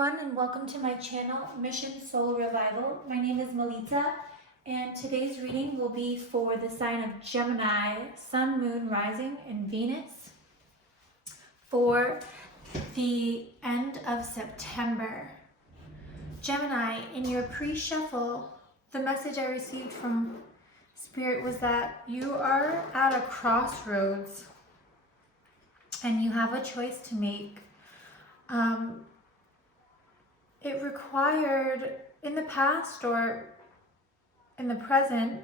everyone, and welcome to my channel, Mission Soul Revival. My name is Melita, and today's reading will be for the sign of Gemini, Sun, Moon, Rising, and Venus for the end of September. Gemini, in your pre-shuffle, the message I received from Spirit was that you are at a crossroads and you have a choice to make. It required, in the past or in the present,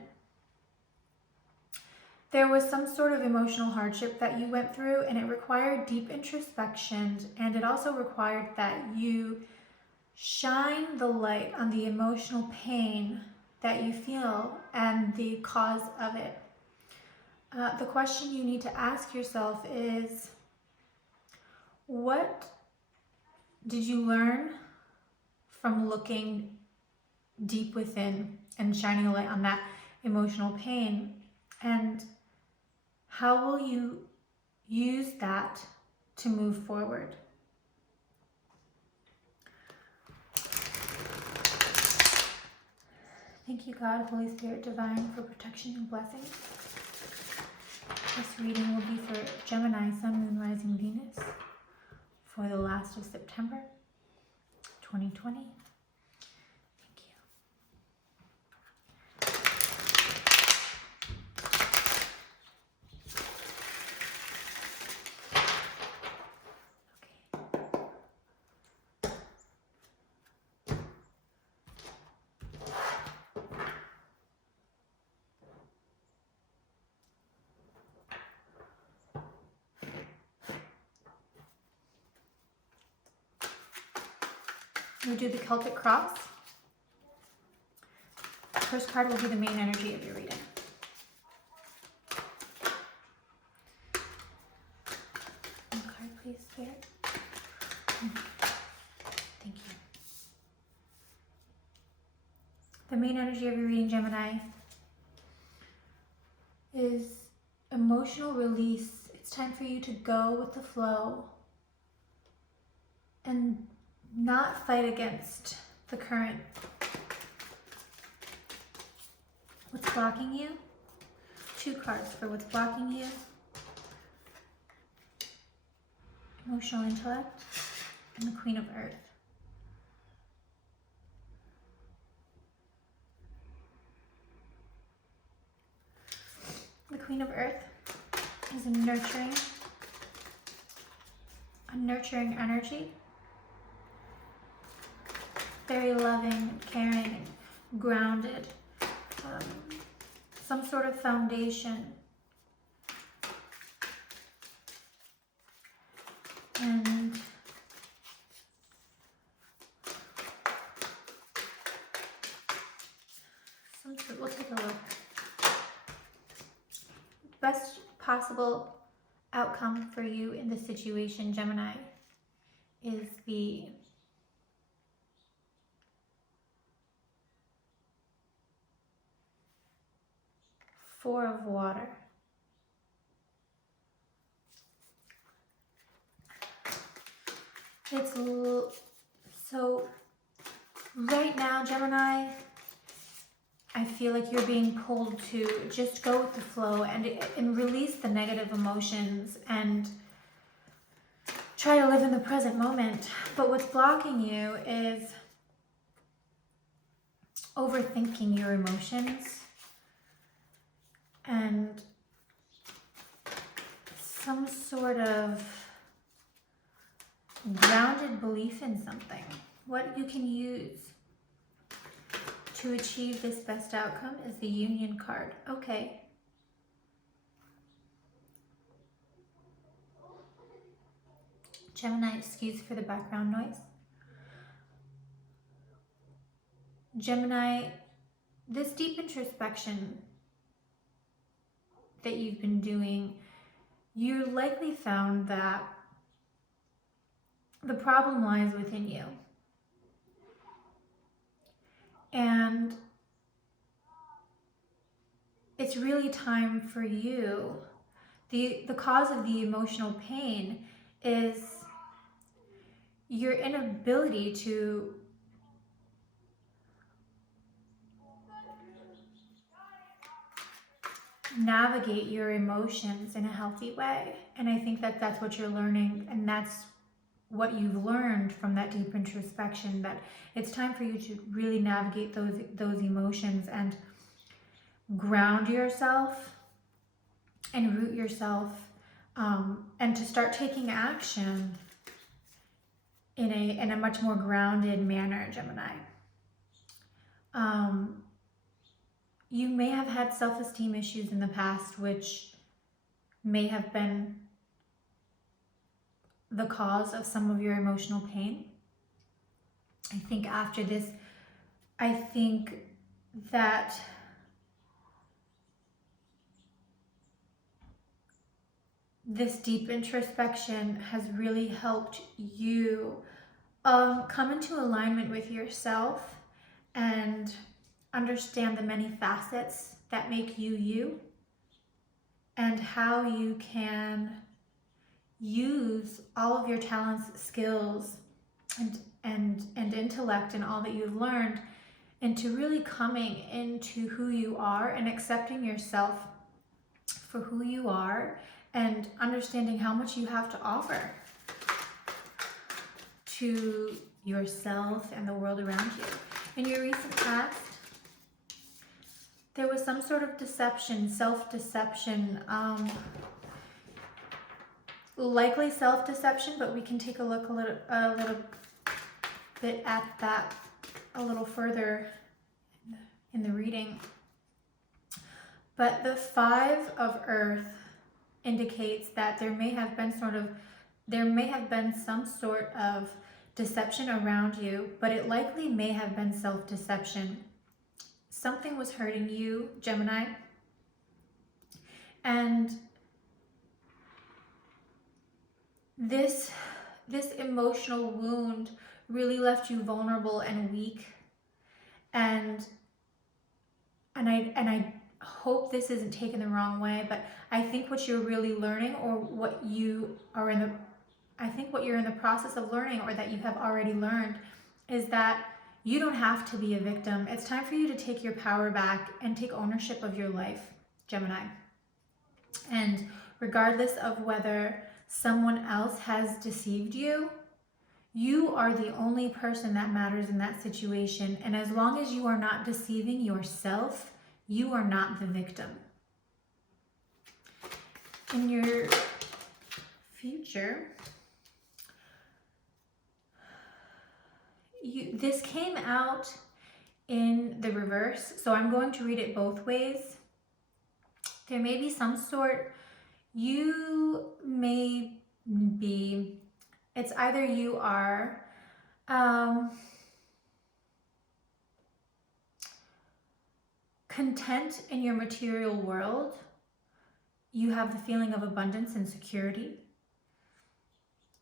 there was some sort of emotional hardship that you went through, and it required deep introspection, and it also required that you shine the light on the emotional pain that you feel and the cause of it. The question you need to ask yourself is, what did you learn from looking deep within and shining a light on that emotional pain? And how will you use that to move forward? Thank you, God, Holy Spirit, Divine, for protection and blessings. This reading will be for Gemini, Sun, Moon, Rising, Venus for the last of September 2020. Thank you. We do the Celtic cross. First card will be the main energy of your reading. One card, please, Spirit. Thank you. The main energy of your reading, Gemini, is emotional release. It's time for you to go with the flow and not fight against the current. What's blocking you? Two cards for what's blocking you. Emotional intellect and the Queen of Earth. The Queen of Earth is a nurturing energy. Very loving, caring, and grounded. Some sort of foundation. And we'll take a look. Best possible outcome for you in this situation, Gemini, is the Four of Water. So right now, Gemini, I feel like you're being pulled to just go with the flow and release the negative emotions and try to live in the present moment. But what's blocking you is overthinking your emotions and some sort of grounded belief in something. What you can use to achieve this best outcome is the Union card. Okay. Gemini, excuse for the background noise. Gemini, this deep introspection that you've been doing, you likely found that the problem lies within you. And it's really time for you. The cause of the emotional pain is your inability to navigate your emotions in a healthy way. And I think that that's what you're learning, and that's what you've learned from that deep introspection, that it's time for you to really navigate those emotions and ground yourself and root yourself, and to start taking action in a much more grounded manner, Gemini. You may have had self-esteem issues in the past, which may have been the cause of some of your emotional pain. I think after this, I think that this deep introspection has really helped you come into alignment with yourself and understand the many facets that make you you, and how you can use all of your talents, skills, and intellect and all that you've learned into really coming into who you are and accepting yourself for who you are, and understanding how much you have to offer to yourself and the world around you. In your recent past, there was some sort of deception, self-deception, likely self-deception, but we can take a look a little bit at that a little further in the reading. But the 5 of Earth indicates that there may have been some sort of deception around you, but it likely may have been self-deception. Something was hurting you, Gemini, and this emotional wound really left you vulnerable and weak, and I hope this isn't taken the wrong way, but I think what you're really learning, or what you are what you're in the process of learning, or that you have already learned, is that you don't have to be a victim. It's time for you to take your power back and take ownership of your life, Gemini. And regardless of whether someone else has deceived you, you are the only person that matters in that situation. And as long as you are not deceiving yourself, you are not the victim. In your future, this came out in the reverse, so I'm going to read it both ways. There may be some sort, it's either you are content in your material world, you have the feeling of abundance and security,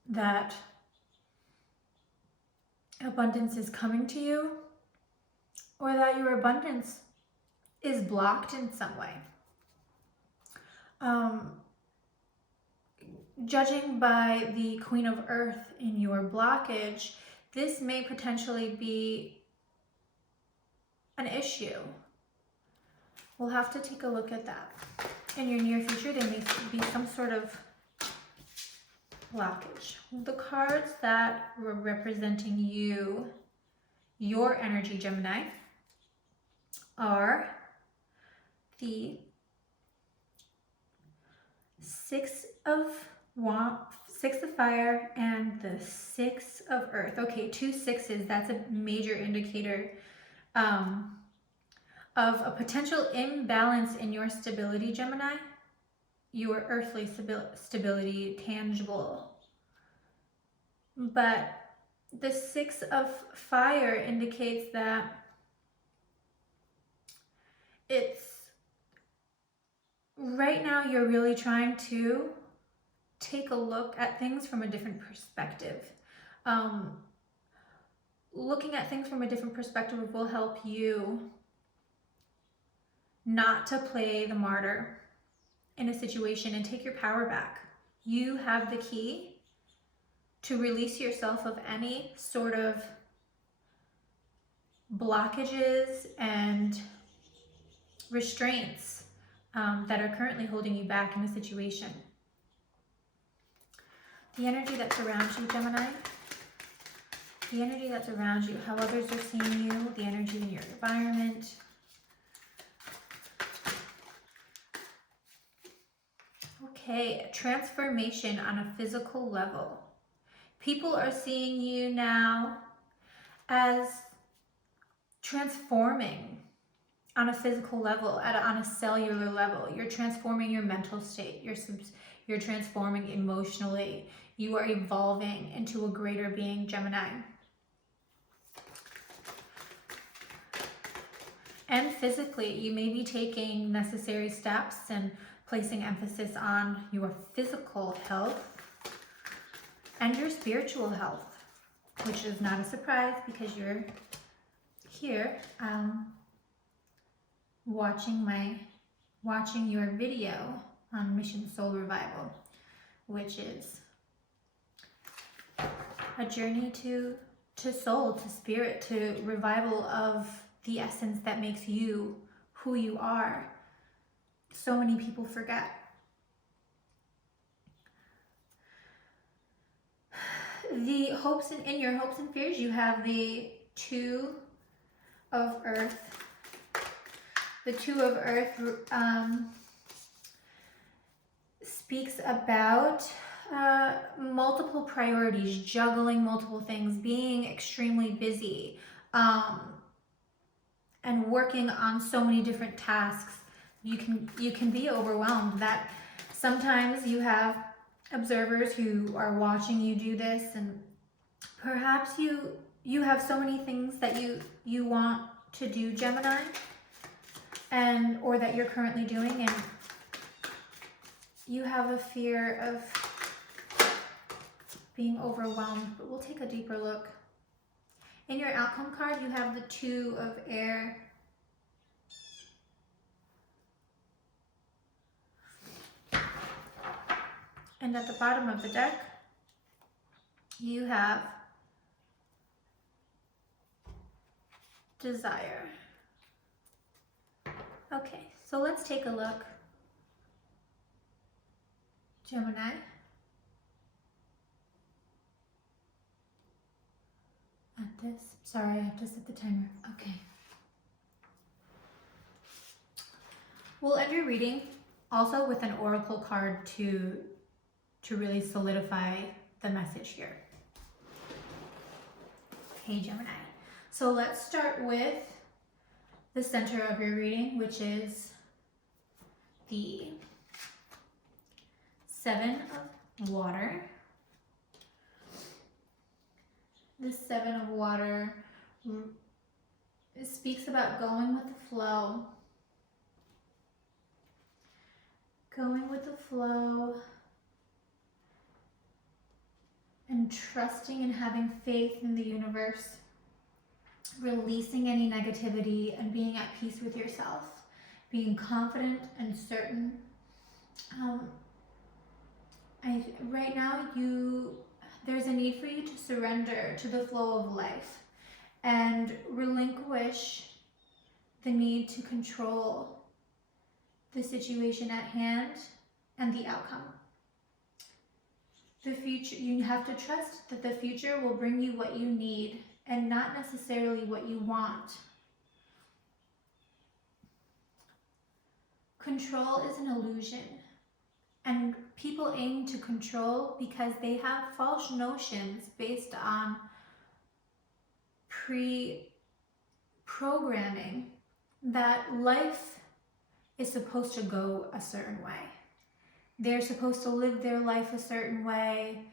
that abundance is coming to you, or that your abundance is blocked in some way. Judging by the Queen of Earth in your blockage, this may potentially be an issue. We'll have to take a look at that. In your near future, there may be some sort of blockage. The cards that were representing you, your energy, Gemini, are the Six of Fire and the 6 of Earth. Okay, 2 6s, that's a major indicator of a potential imbalance in your stability, Gemini. Your earthly stability, tangible. But the 6 of Fire indicates that it's right now you're really trying to take a look at things from a different perspective. Looking at things from a different perspective will help you not to play the martyr in a situation and take your power back. You have the key to release yourself of any sort of blockages and restraints that are currently holding you back in a situation. The energy that surrounds you, Gemini, the energy that's around you, how others are seeing you, the energy in your environment. Okay, transformation on a physical level. People are seeing you now as transforming on a physical level, on a cellular level. You're transforming your mental state. You're transforming emotionally. You are evolving into a greater being, Gemini. And physically, you may be taking necessary steps and placing emphasis on your physical health and your spiritual health, which is not a surprise because you're here watching your video on Mission Soul Revival, which is a journey to soul, to spirit, to revival of the essence that makes you who you are. So many people forget. The hopes in your hopes and fears, you have the Two of Earth. The Two of Earth speaks about multiple priorities, juggling multiple things, being extremely busy, and working on so many different tasks. You can be overwhelmed. That sometimes you have observers who are watching you do this, and perhaps you have so many things that you want to do, Gemini, or that you're currently doing, and you have a fear of being overwhelmed. But we'll take a deeper look. In your outcome card, you have the Two of Air. And at the bottom of the deck, you have Desire. Okay, so let's take a look, Gemini. At this. Sorry, I have to set the timer. Okay. We'll end your reading also with an oracle card to really solidify the message here. Hey, Gemini. So let's start with the center of your reading, which is the Seven of Water. The Seven of Water speaks about going with the flow. Going with the flow and trusting and having faith in the universe. Releasing any negativity and being at peace with yourself. Being confident and certain. Right now, there's a need for you to surrender to the flow of life and relinquish the need to control the situation at hand and the outcome. The future, you have to trust that the future will bring you what you need and not necessarily what you want. Control is an illusion. And people aim to control because they have false notions based on pre-programming that life is supposed to go a certain way. They're supposed to live their life a certain way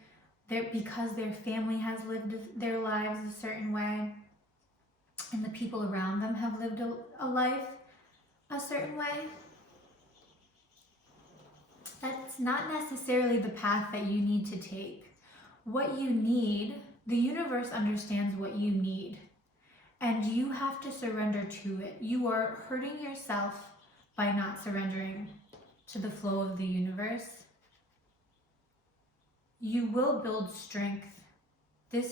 because their family has lived their lives a certain way and the people around them have lived a life a certain way. That's not necessarily the path that you need to take. What you need, the universe understands what you need, and you have to surrender to it. You are hurting yourself by not surrendering to the flow of the universe. You will build strength Going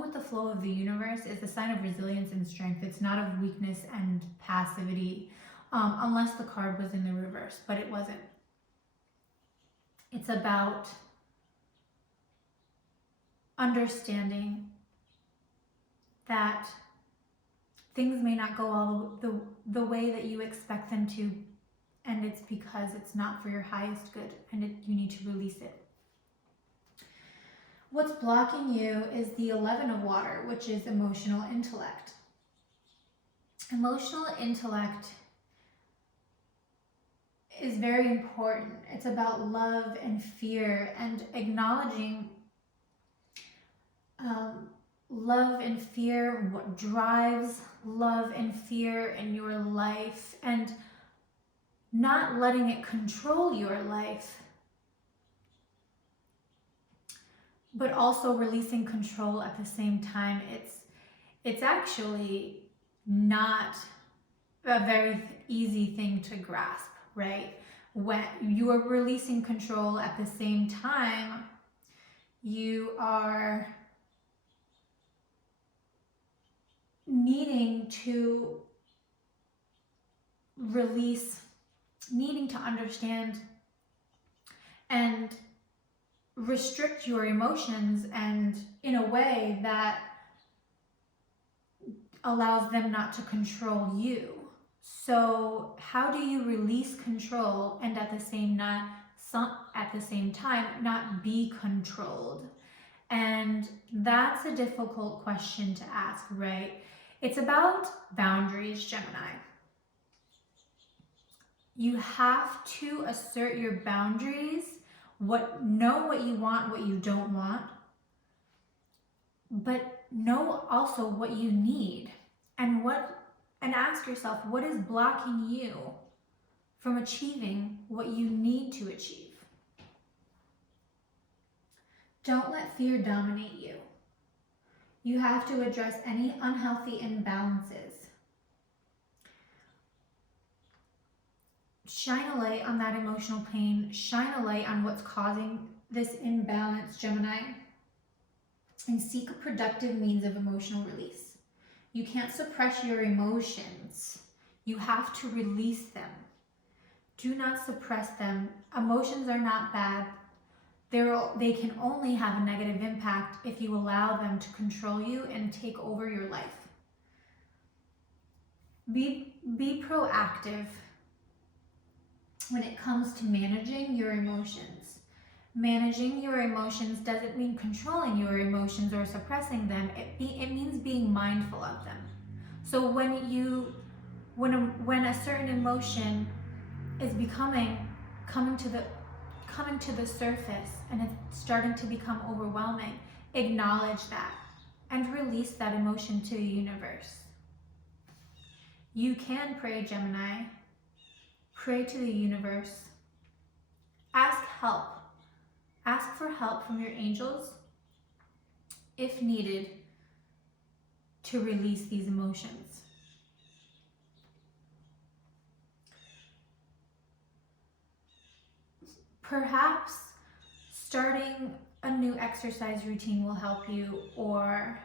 with the flow of the universe is a sign of resilience and strength. It's not of weakness and passivity, unless the card was in the reverse, but it wasn't. It's about understanding that things may not go all the way that you expect them to, and it's because it's not for your highest good, and you need to release it. What's blocking you is the 11 of water, which is emotional intellect. Emotional intellect is very important. It's about love and fear and acknowledging love and fear, what drives love and fear in your life, and not letting it control your life, but also releasing control at the same time. It's actually not a very easy thing to grasp, right? When you are releasing control at the same time, you are needing to release, needing to understand and restrict your emotions, and in a way that allows them not to control you. So how do you release control and at the same time not be controlled? And that's a difficult question to ask, right? It's about boundaries, Gemini. You have to assert your boundaries, know what you want, what you don't want, but know also what you need, and ask yourself, what is blocking you from achieving what you need to achieve? Don't let fear dominate you. You have to address any unhealthy imbalances. Shine a light on that emotional pain. Shine a light on what's causing this imbalance, Gemini. And seek a productive means of emotional release. You can't suppress your emotions. You have to release them. Do not suppress them. Emotions are not bad. They can only have a negative impact if you allow them to control you and take over your life. Be proactive when it comes to managing your emotions. Managing your emotions doesn't mean controlling your emotions or suppressing them. It means being mindful of them. So when a certain emotion is coming to the surface and it's starting to become overwhelming, acknowledge that and release that emotion to the universe. You can pray, Gemini. Pray to the universe. Ask help. Ask for help from your angels, if needed, to release these emotions. Perhaps starting a new exercise routine will help you, or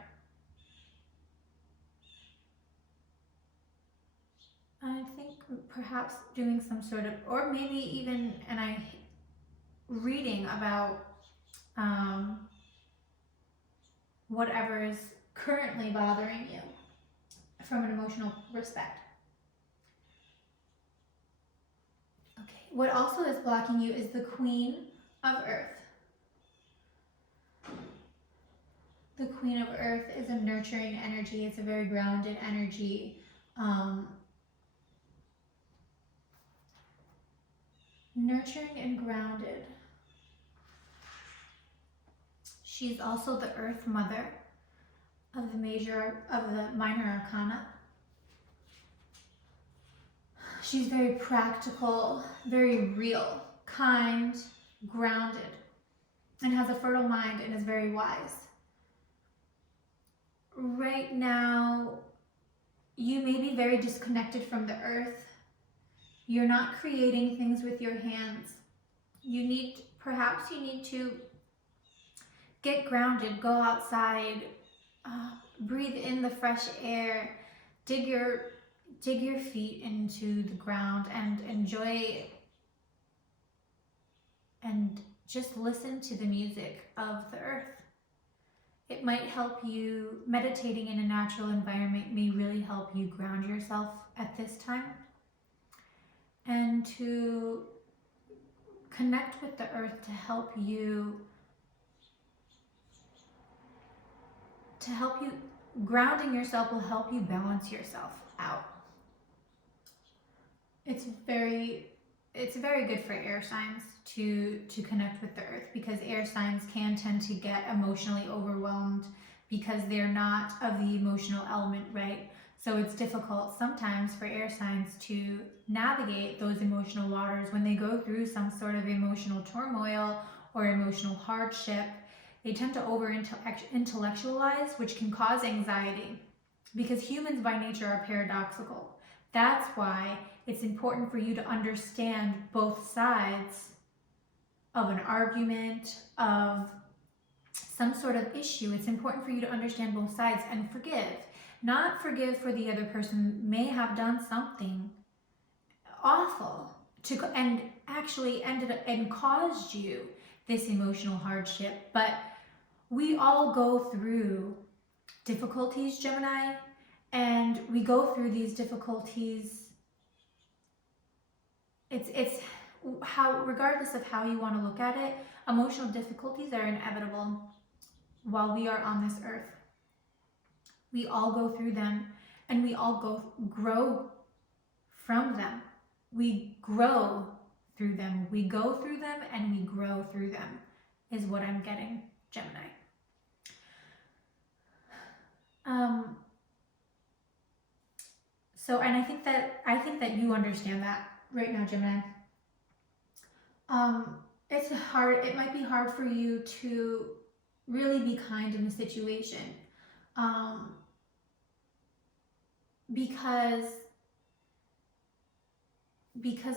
I think perhaps doing some sort of, or maybe even, reading about whatever is currently bothering you from an emotional respect. Okay, what also is blocking you is the Queen of Earth. The Queen of Earth is a nurturing energy. It's a very grounded energy. Nurturing and grounded. She's also the Earth Mother of the minor arcana. She's very practical, very real, kind, grounded, and has a fertile mind and is very wise. Right now, you may be very disconnected from the earth. You're not creating things with your hands. Perhaps you need to get grounded, go outside, breathe in the fresh air, dig your feet into the ground and enjoy and just listen to the music of the earth. It might help you, meditating in a natural environment may really help you ground yourself at this time, and to connect with the earth to help you grounding yourself will help you balance yourself out. It's very good for air signs to connect with the earth, because air signs can tend to get emotionally overwhelmed because they're not of the emotional element, right? So it's difficult sometimes for air signs to navigate those emotional waters when they go through some sort of emotional turmoil or emotional hardship. They tend to over-intellectualize, which can cause anxiety, because humans by nature are paradoxical. That's why it's important for you to understand both sides of an argument, of some sort of issue. It's important for you to understand both sides and forgive. Not forgive for the other person may have done something awful and actually ended up and caused you this emotional hardship. But we all go through difficulties, Gemini, and we go through these difficulties. It's how, regardless of how you want to look at it, emotional difficulties are inevitable while we are on this earth. We all go through them, and we all grow from them. We grow through them. We go through them and we grow through them, is what I'm getting, Gemini. So, and I think that you understand that right now, Gemini. It's hard. It might be hard for you to really be kind in the situation, because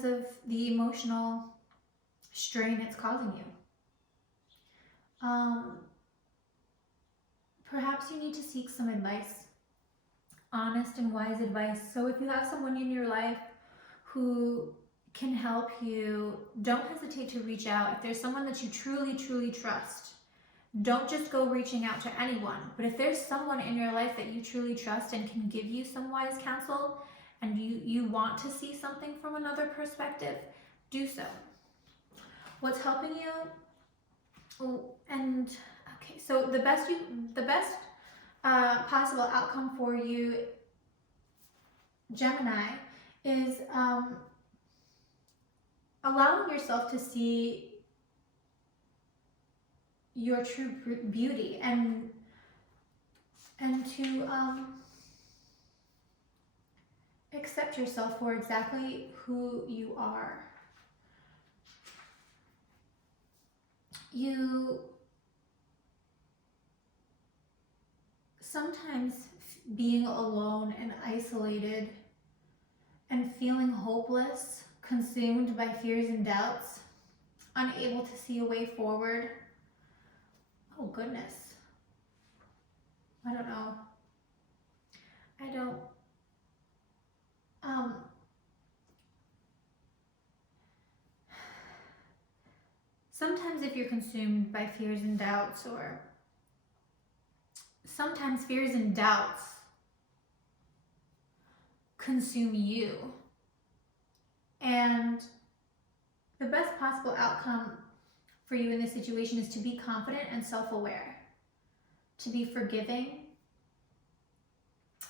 of the emotional strain it's causing you. Perhaps you need to seek some advice, honest and wise advice. So if you have someone in your life who can help you, don't hesitate to reach out. If there's someone that you truly, truly trust, don't just go reaching out to anyone. But if there's someone in your life that you truly trust and can give you some wise counsel, and you want to see something from another perspective, do so. What's helping you? And okay, so the best possible outcome for you, Gemini, is allowing yourself to see your true beauty and to accept yourself for exactly who you are. You sometimes being alone and isolated and feeling hopeless, consumed by fears and doubts, unable to see a way forward. Oh goodness. I don't know. Sometimes if you're consumed by fears and doubts, or sometimes fears and doubts consume you, and the best possible outcome for you in this situation is to be confident and self-aware, to be forgiving,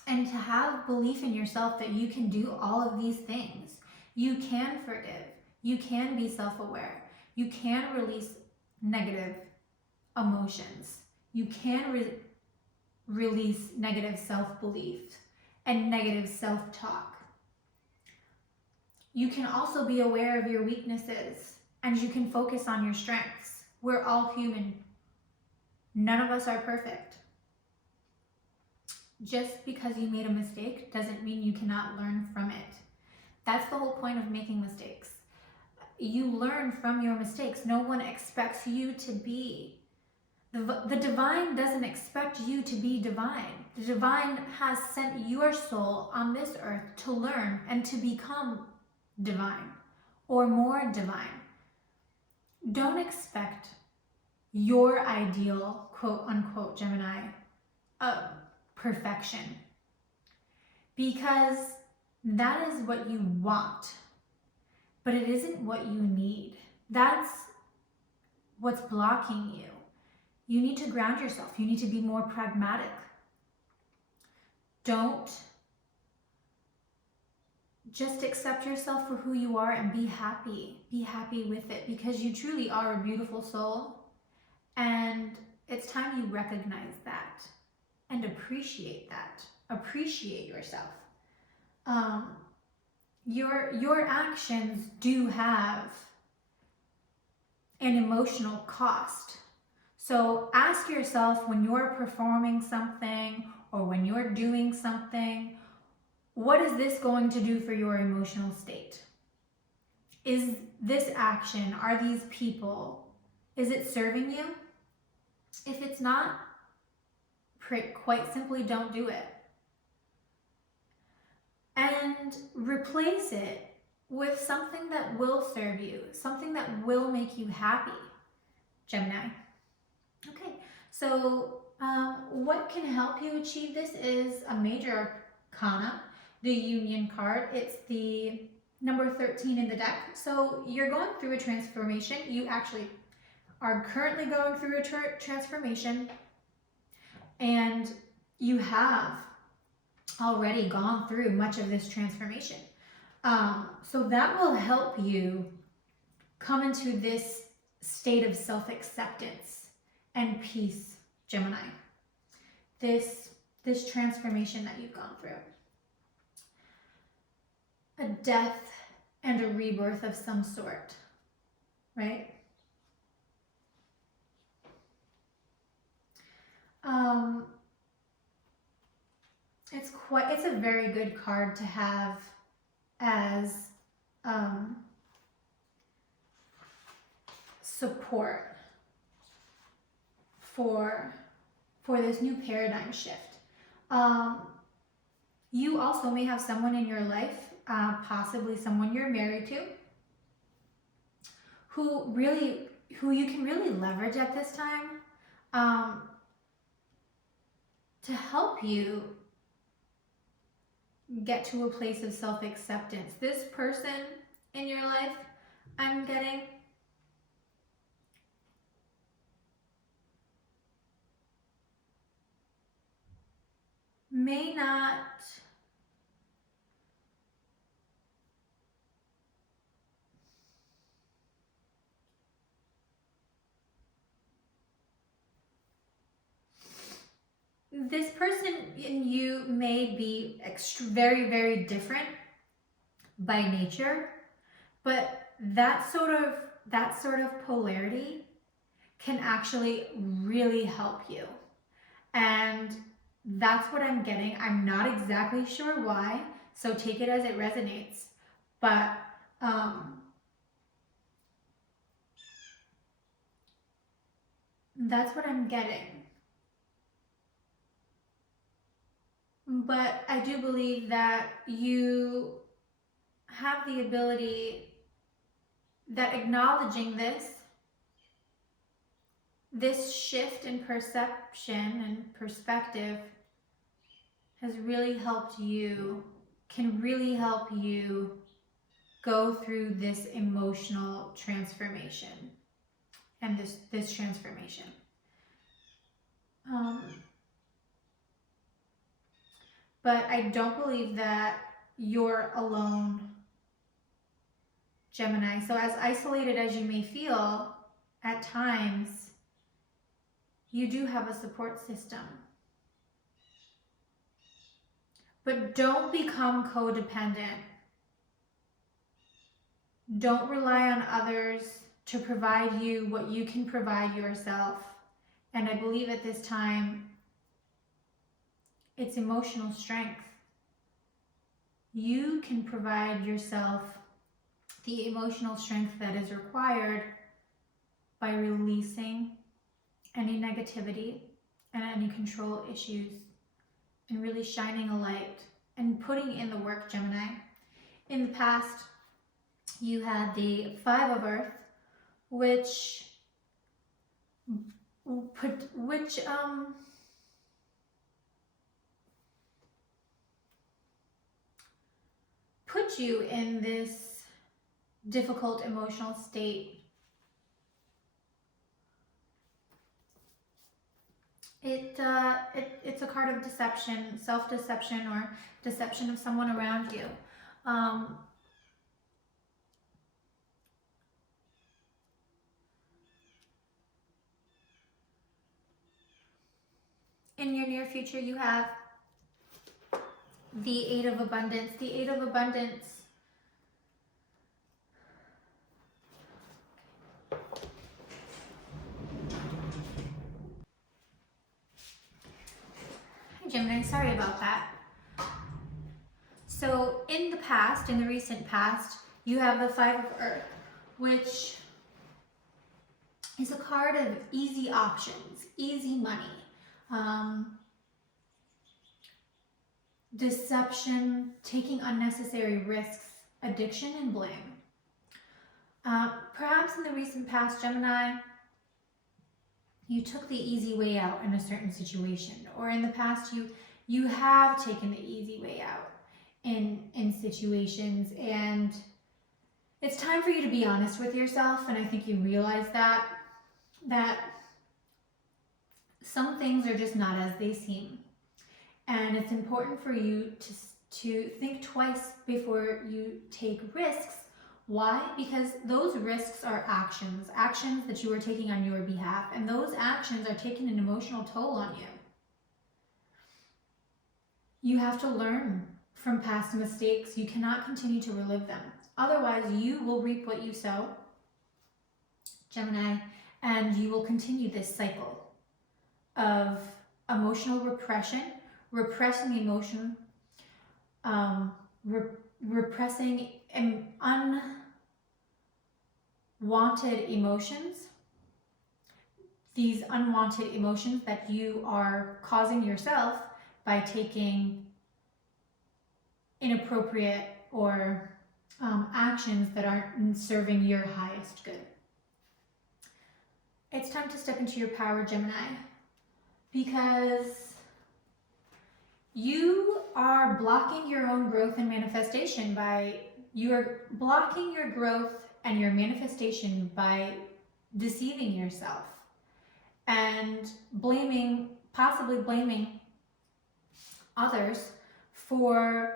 and to have belief in yourself that you can do all of these things. You can forgive, you can be self-aware, you can release negative emotions, you can release negative self-belief and negative self-talk. You can also be aware of your weaknesses, and you can focus on your strengths. We're all human. None of us are perfect. Just because you made a mistake doesn't mean you cannot learn from it. That's the whole point of making mistakes. You learn from your mistakes. No one expects you to be The divine doesn't expect you to be divine. The divine has sent your soul on this earth to learn and to become divine or more divine. Don't expect your ideal, quote unquote, Gemini, perfection, because that is what you want, but it isn't what you need. That's what's blocking you. You need to ground yourself. You need to be more pragmatic. Don't just accept yourself for who you are and be happy. Be happy with it, because you truly are a beautiful soul. And it's time you recognize that and appreciate that. Appreciate yourself. Your actions do have an emotional cost. So ask yourself, when you're performing something or when you're doing something, what is this going to do for your emotional state? Is this action, are these people, is it serving you? If it's not, quite simply don't do it. And replace it with something that will serve you, something that will make you happy, Gemini. Okay, so what can help you achieve this is a major arcana, the Union card. It's the number 13 in the deck. So you're going through a transformation. You actually are currently going through a transformation, and you have already gone through much of this transformation. So that will help you come into this state of self-acceptance and peace, Gemini. This transformation that you've gone through. A death and a rebirth of some sort, right? It's a very good card to have as support for this new paradigm shift. You also may have someone in your life, possibly someone you're married to, who you can really leverage at this time to help you get to a place of self-acceptance. This person in your life, I'm getting, may not this person in you may be very, very different by nature, but that sort of polarity can actually really help you. And that's what I'm getting. I'm not exactly sure why, so take it as it resonates. But that's what I'm getting. But I do believe that you have the ability, that acknowledging this shift in perception and perspective has really helped you, can really help you go through this emotional transformation and this transformation. But I don't believe that you're alone, Gemini. So as isolated as you may feel at times, you do have a support system. But don't become codependent. Don't rely on others to provide you what you can provide yourself. And I believe at this time, it's emotional strength. You can provide yourself the emotional strength that is required by releasing any negativity and any control issues, and really shining a light and putting in the work, Gemini. In the past, you had the Five of Earth, which put you in this difficult emotional state. It's a card of deception, self-deception, or deception of someone around you. In your near future, you have the Eight of Abundance. The Eight of Abundance Gemini, sorry about that. So in the past, in the recent past, you have the Five of Earth, which is a card of easy options, easy money, deception, taking unnecessary risks, addiction, and blame. Perhaps in the recent past, Gemini, you took the easy way out in a certain situation, or in the past you have taken the easy way out in situations, and it's time for you to be honest with yourself. And I think you realize that some things are just not as they seem, and it's important for you to think twice before you take risks. Why? Because those risks are actions that you are taking on your behalf, and those actions are taking an emotional toll on you. You have to learn from past mistakes. You cannot continue to relive them. Otherwise, you will reap what you sow, Gemini, and you will continue this cycle of emotional repression, repressing emotion, repressing unwanted emotions, these unwanted emotions that you are causing yourself by taking inappropriate or actions that aren't serving your highest good. It's time to step into your power, Gemini, because you are blocking your own growth and manifestation you are blocking your growth and your manifestation by deceiving yourself and possibly blaming others for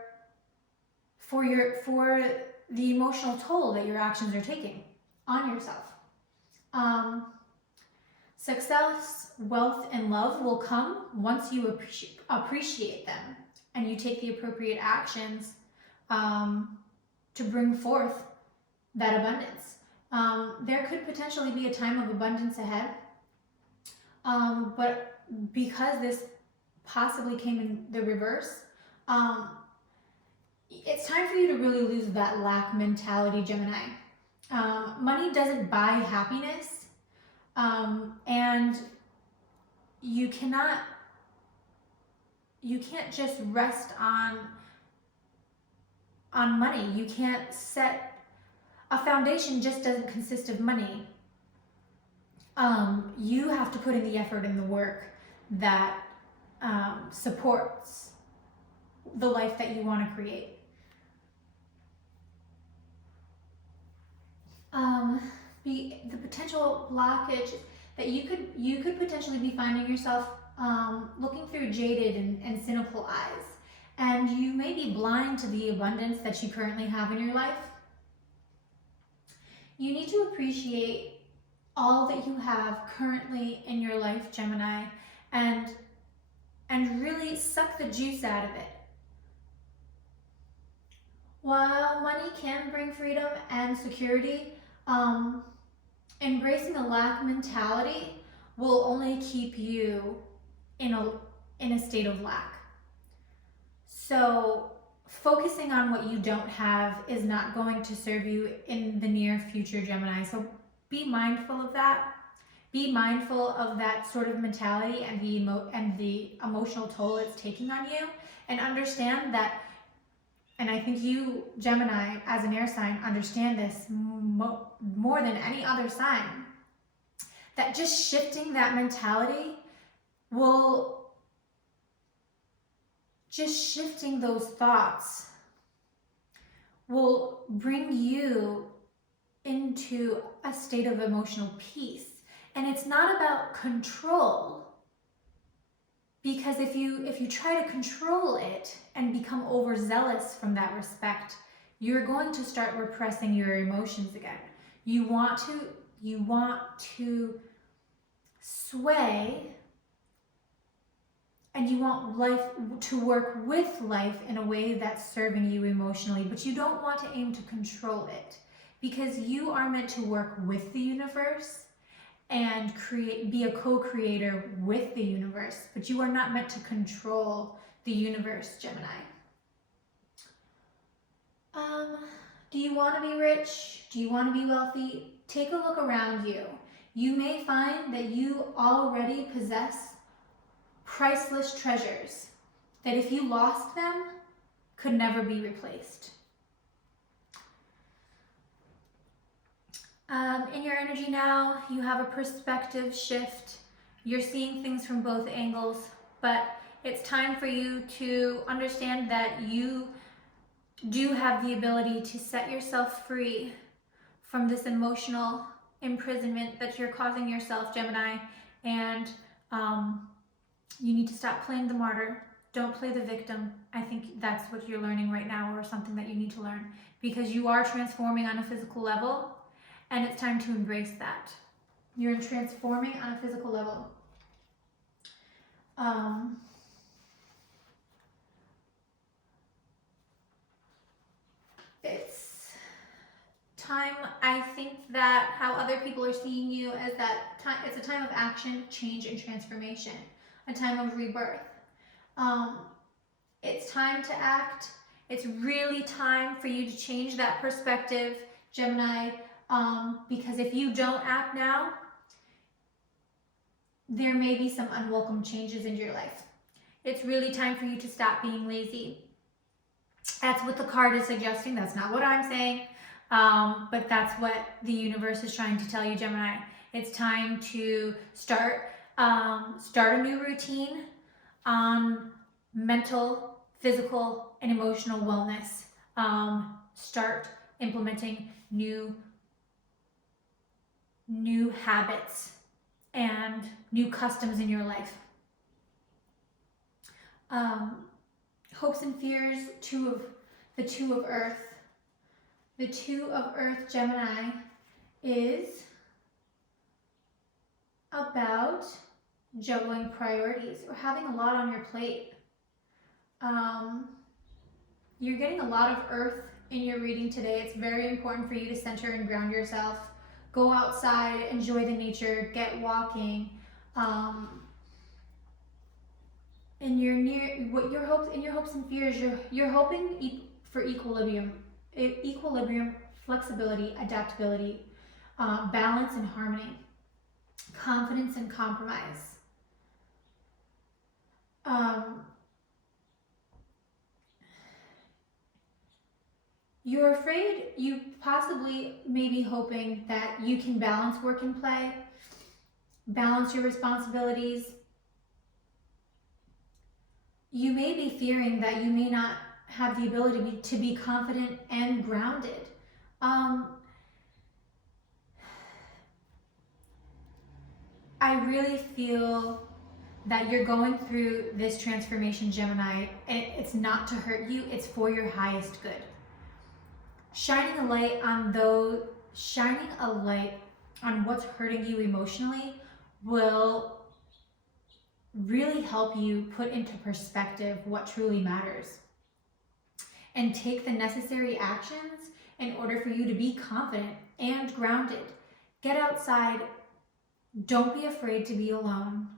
the emotional toll that your actions are taking on yourself. Success, wealth, and love will come once you appreciate them and you take the appropriate actions to bring forth that abundance. There could potentially be a time of abundance ahead, but because this possibly came in the reverse, it's time for you to really lose that lack mentality, Gemini. Money doesn't buy happiness, and you can't just rest on money. You can't set a foundation. Just doesn't consist of money. You have to put in the effort and the work that supports the life that you want to create. The potential blockage that you could potentially be finding yourself looking through jaded and cynical eyes, and you may be blind to the abundance that you currently have in your life. You need to appreciate all that you have currently in your life, Gemini, and really suck the juice out of it. While money can bring freedom and security, embracing a lack mentality will only keep you in a state of lack. So focusing on what you don't have is not going to serve you in the near future, Gemini. So be mindful of that. Be mindful of that sort of mentality and the emotional toll it's taking on you, and understand that, and I think you, Gemini, as an air sign, understand this more than any other sign, that just shifting that mentality just shifting those thoughts will bring you into a state of emotional peace. And it's not about control, because if you try to control it and become overzealous from that respect, you're going to start repressing your emotions again. You want to sway, and you want life to work with life in a way that's serving you emotionally, but you don't want to aim to control it, because you are meant to work with the universe and be a co-creator with the universe, but you are not meant to control the universe, Gemini. Do you want to be rich? Do you want to be wealthy? Take a look around you. You may find that you already possess priceless treasures that, if you lost them, could never be replaced. In your energy now, you have a perspective shift. You're seeing things from both angles, but it's time for you to understand that you do have the ability to set yourself free from this emotional imprisonment that you're causing yourself, Gemini, and you need to stop playing the martyr. Don't play the victim. I think that's what you're learning right now, or something that you need to learn, because you are transforming on a physical level, and it's time to embrace that. You're transforming on a physical level. It's time, I think that how other people are seeing you as that time, it's a time of action, change, and transformation, a time of rebirth. It's time to act. It's really time for you to change that perspective, Gemini, because if you don't act now, there may be some unwelcome changes in your life. It's really time for you to stop being lazy. That's what the card is suggesting. That's not what I'm saying, but that's what the universe is trying to tell you, Gemini. It's time to start a new routine on mental, physical, and emotional wellness. Start implementing new habits and new customs in your life. Hopes and fears, the two of Earth. The Two of Earth, Gemini, is about juggling priorities or having a lot on your plate. You're getting a lot of Earth in your reading today. It's very important for you to center and ground yourself. Go outside, enjoy the nature, get walking. In your hopes and fears, you're hoping for equilibrium, flexibility, adaptability, balance and harmony, confidence and compromise. You're afraid, you possibly may be hoping that you can balance work and play, balance your responsibilities. You may be fearing that you may not have the ability to be confident and grounded. I really feel that you're going through this transformation, Gemini. It's not to hurt you, it's for your highest good. Shining a light on what's hurting you emotionally will really help you put into perspective what truly matters and take the necessary actions in order for you to be confident and grounded. Get outside. Don't be afraid to be alone.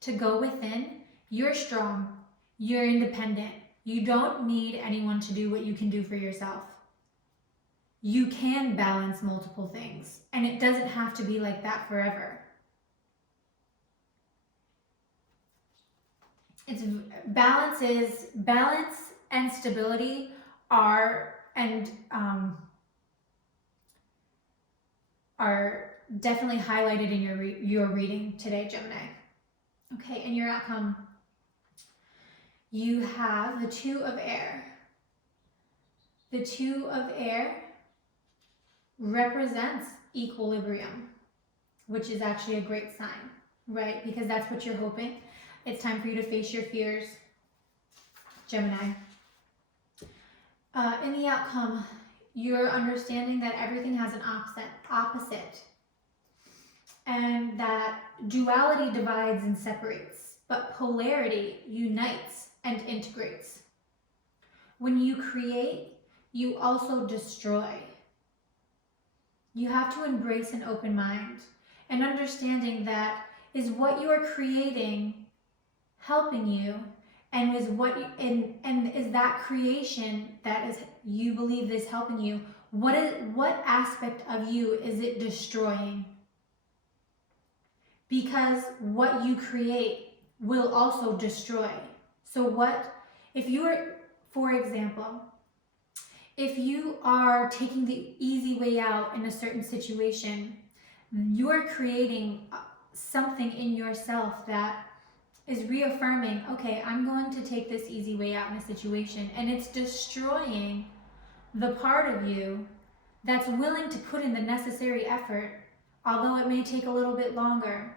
To go within. You're strong. You're independent. You don't need anyone to do what you can do for yourself. You can balance multiple things, and it doesn't have to be like that forever. it's balance and stability are definitely highlighted in your reading today, Gemini. Okay, and your outcome, you have the Two of Air. The Two of Air represents equilibrium, which is actually a great sign, right? Because that's what you're hoping. It's time for you to face your fears, Gemini. In the outcome, you're understanding that everything has an opposite, and that duality divides and separates, but polarity unites and integrates. When you create, you also destroy. You have to embrace an open mind and understanding that is what you are creating helping you, and is is that creation that is you believe is helping you, what aspect of you is it destroying? Because what you create will also destroy. So if you are, for example, if you are taking the easy way out in a certain situation, you're creating something in yourself that is reaffirming, okay, I'm going to take this easy way out in a situation, and it's destroying the part of you that's willing to put in the necessary effort, although it may take a little bit longer.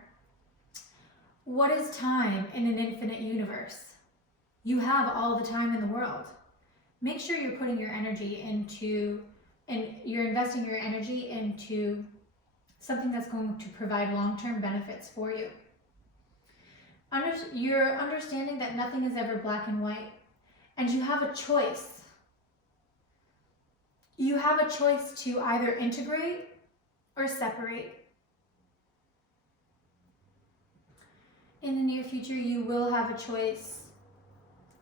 What is time in an infinite universe? You have all the time in the world. Make sure you're putting your energy into, and you're investing your energy into something that's going to provide long-term benefits for you. You're understanding that nothing is ever black and white, and you have a choice. You have a choice to either integrate or separate. In the near future, you will have a choice,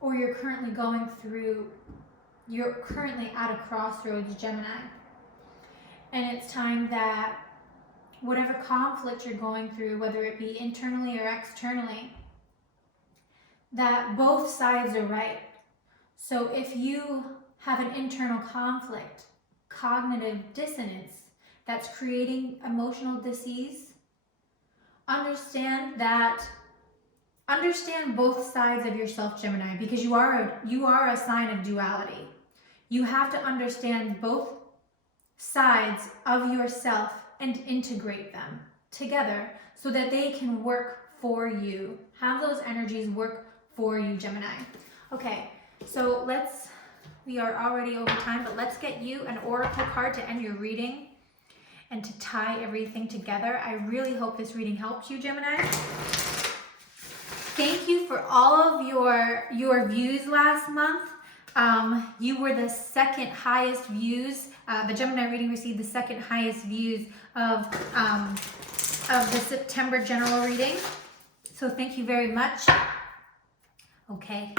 or you're currently at a crossroads, Gemini. And it's time that whatever conflict you're going through, whether it be internally or externally, that both sides are right. So if you have an internal conflict, cognitive dissonance that's creating emotional disease, understand both sides of yourself, Gemini, because you are a sign of duality. You have to understand both sides of yourself and integrate them together so that they can work for you. Have those energies work for you, Gemini. Okay, so we are already over time, but let's get you an oracle card to end your reading and to tie everything together. I really hope this reading helped you, Gemini. Thank you for all of your views last month. You were the second highest views. The Gemini reading received the second highest views of the September general reading. So thank you very much. Okay.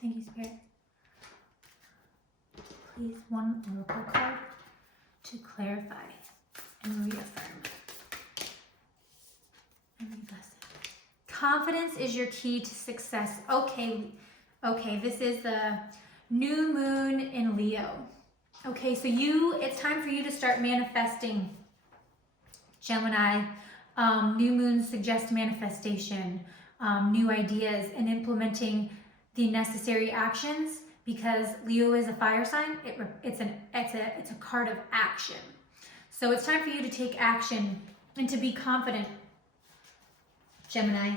Thank you, Spirit. Please, one oracle card to clarify and reaffirm. Every lesson. Confidence is your key to success. Okay, this is the new moon in Leo. Okay, so it's time for you to start manifesting, Gemini. New moons suggest manifestation, new ideas, and implementing the necessary actions, because Leo is a fire sign. It's a card of action. So it's time for you to take action and to be confident, Gemini.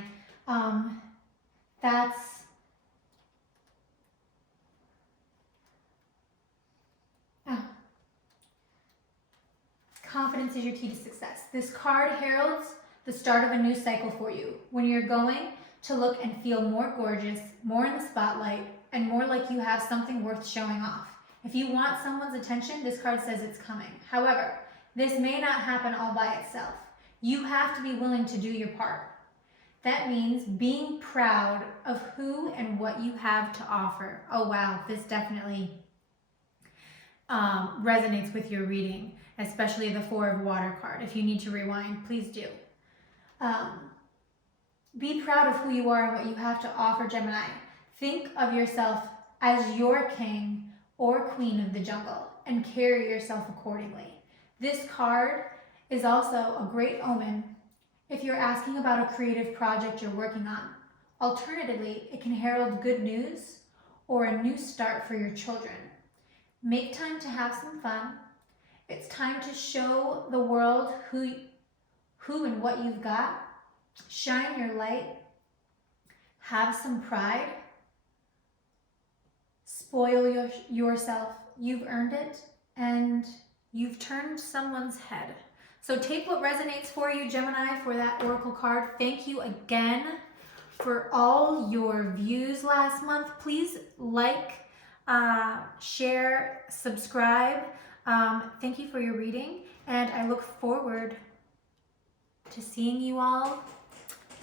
Confidence is your key to success. This card heralds the start of a new cycle for you, when you're going to look and feel more gorgeous, more in the spotlight, and more like you have something worth showing off. If you want someone's attention, this card says it's coming. However, this may not happen all by itself. You have to be willing to do your part. That means being proud of who and what you have to offer. Oh wow, this definitely resonates with your reading, especially the Four of Water card. If you need to rewind, please do. Be proud of who you are and what you have to offer, Gemini. Think of yourself as your king or queen of the jungle and carry yourself accordingly. This card is also a great omen if you're asking about a creative project you're working on. Alternatively, it can herald good news or a new start for your children. Make time to have some fun. It's time to show the world who and what you've got. Shine your light. Have some pride. Spoil yourself. You've earned it, and you've turned someone's head. So take what resonates for you, Gemini, for that oracle card. Thank you again for all your views last month. Please like, share, subscribe. Thank you for your reading, and I look forward to seeing you all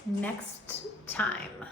next time.